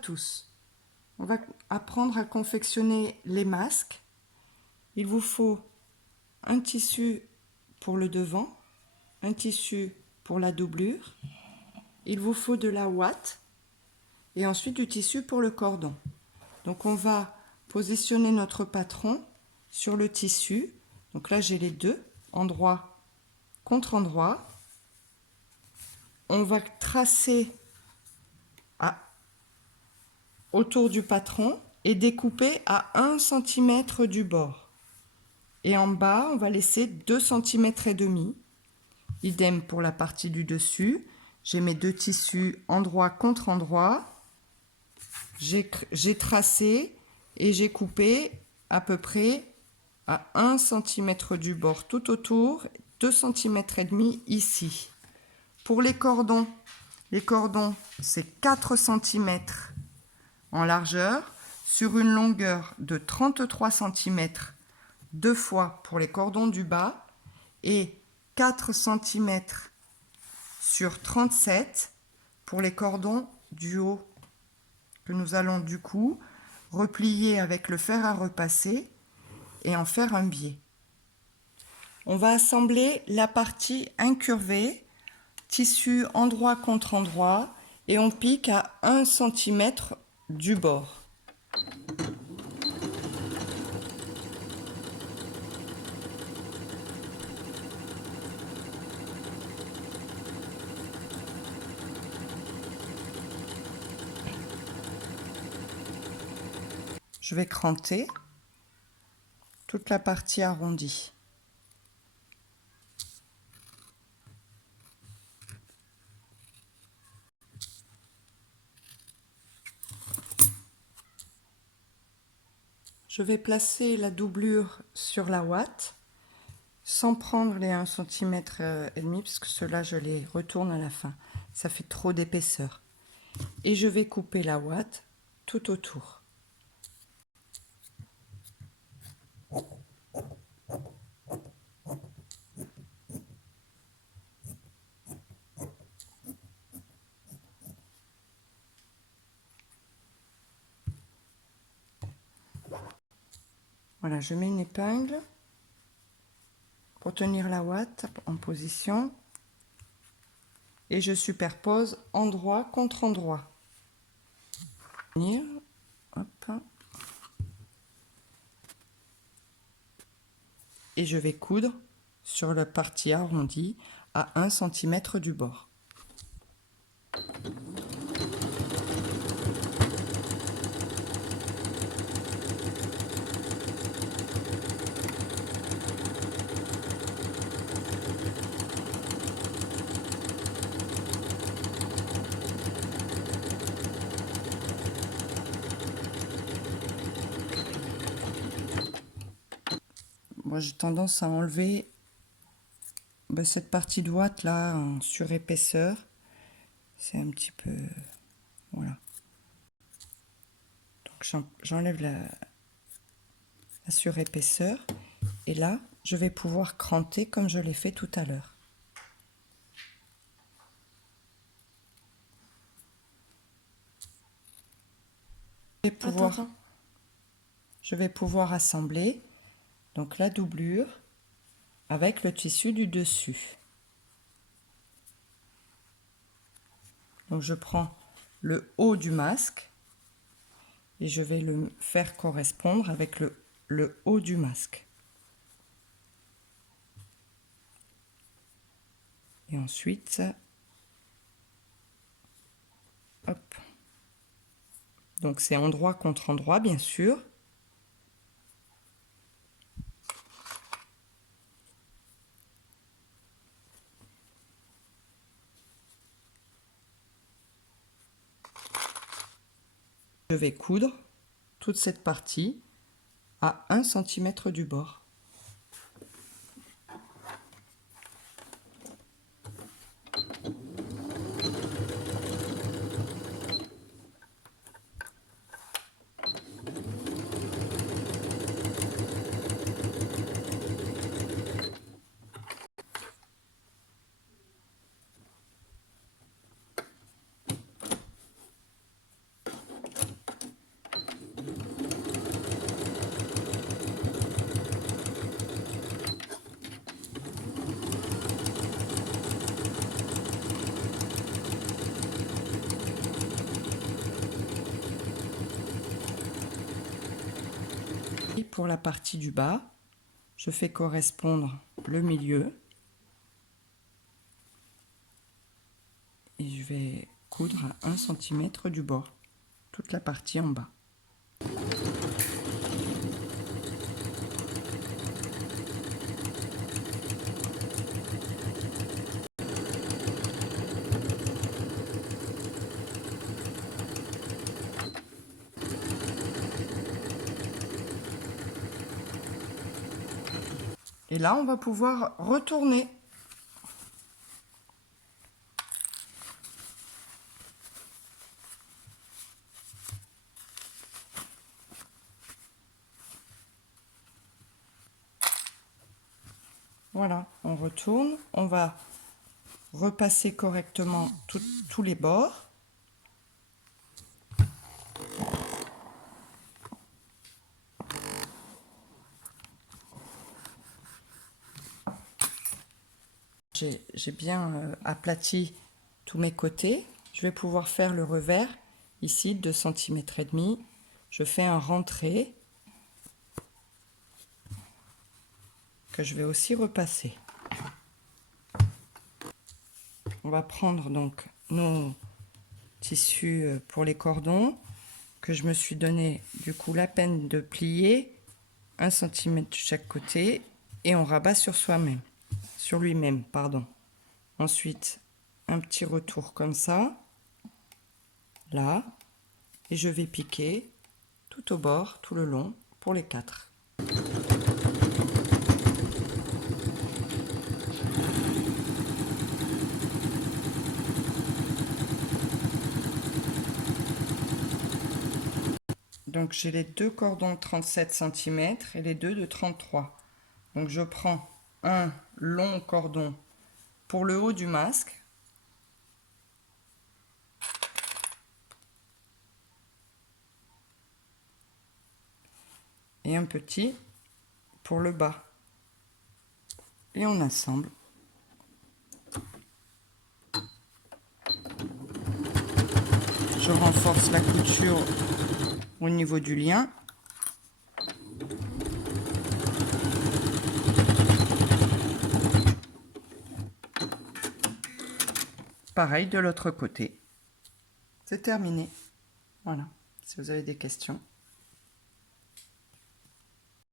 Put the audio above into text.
tous. On va apprendre à confectionner les masques. Il vous faut un tissu pour le devant, un tissu pour la doublure. Il vous faut de la ouate et ensuite du tissu pour le cordon. Donc on va positionner notre patron sur le tissu. Donc là j'ai les deux, endroit contre endroit. On va tracer autour du patron et découper à 1 cm du bord. Et en bas, on va laisser 2,5 cm. Idem pour la partie du dessus. J'ai mes deux tissus endroit contre endroit. J'ai tracé et j'ai coupé à peu près à 1 cm du bord tout autour, 2,5 cm ici. Pour les cordons c'est 4 cm en largeur sur une longueur de 33 cm deux fois pour les cordons du bas et 4 cm sur 37 pour les cordons du haut que nous allons du coup replier avec le fer à repasser et en faire un biais. On va assembler la partie incurvée, tissu endroit contre endroit, et on pique à 1 cm du bord. Je vais cranter toute la partie arrondie. Je vais placer la doublure sur la ouate sans prendre les 1 cm et demi puisque ceux-là je les retourne à la fin. Ça fait trop d'épaisseur. Et je vais couper la ouate tout autour. Voilà, je mets une épingle pour tenir la ouate en position et je superpose endroit contre endroit. Hop. Et je vais coudre sur la partie arrondie à 1 cm du bord. Moi j'ai tendance à enlever cette partie de ouate là en surépaisseur. C'est un petit peu... Voilà. Donc j'enlève la surépaisseur. Et là, je vais pouvoir cranter comme je l'ai fait tout à l'heure. Je vais pouvoir assembler donc la doublure avec le tissu du dessus. Donc je prends le haut du masque et je vais le faire correspondre avec le haut du masque. Et ensuite, hop. Donc c'est endroit contre endroit, bien sûr. Je vais coudre toute cette partie à 1 cm du bord. pour la partie du bas, je fais correspondre le milieu et je vais coudre à 1 cm du bord, toute la partie en bas. Et là, on va pouvoir retourner. Voilà, on retourne. On va repasser correctement tous les bords. J'ai bien aplati tous mes côtés. Je vais pouvoir faire le revers ici, 2 cm et demi. Je fais un rentré que je vais aussi repasser. On va prendre donc nos tissus pour les cordons que je me suis donné du coup la peine de plier 1 cm de chaque côté et on rabat sur soi-même, sur lui-même, pardon. Ensuite, un petit retour comme ça, là, et je vais piquer tout au bord, tout le long, pour les 4. Donc j'ai les deux cordons de 37 cm et les deux de 33. Donc je prends un long cordon pour le haut du masque. Et un petit pour le bas. Et on assemble. Je renforce la couture au niveau du lien. Pareil de l'autre côté. C'est terminé. Voilà, si vous avez des questions.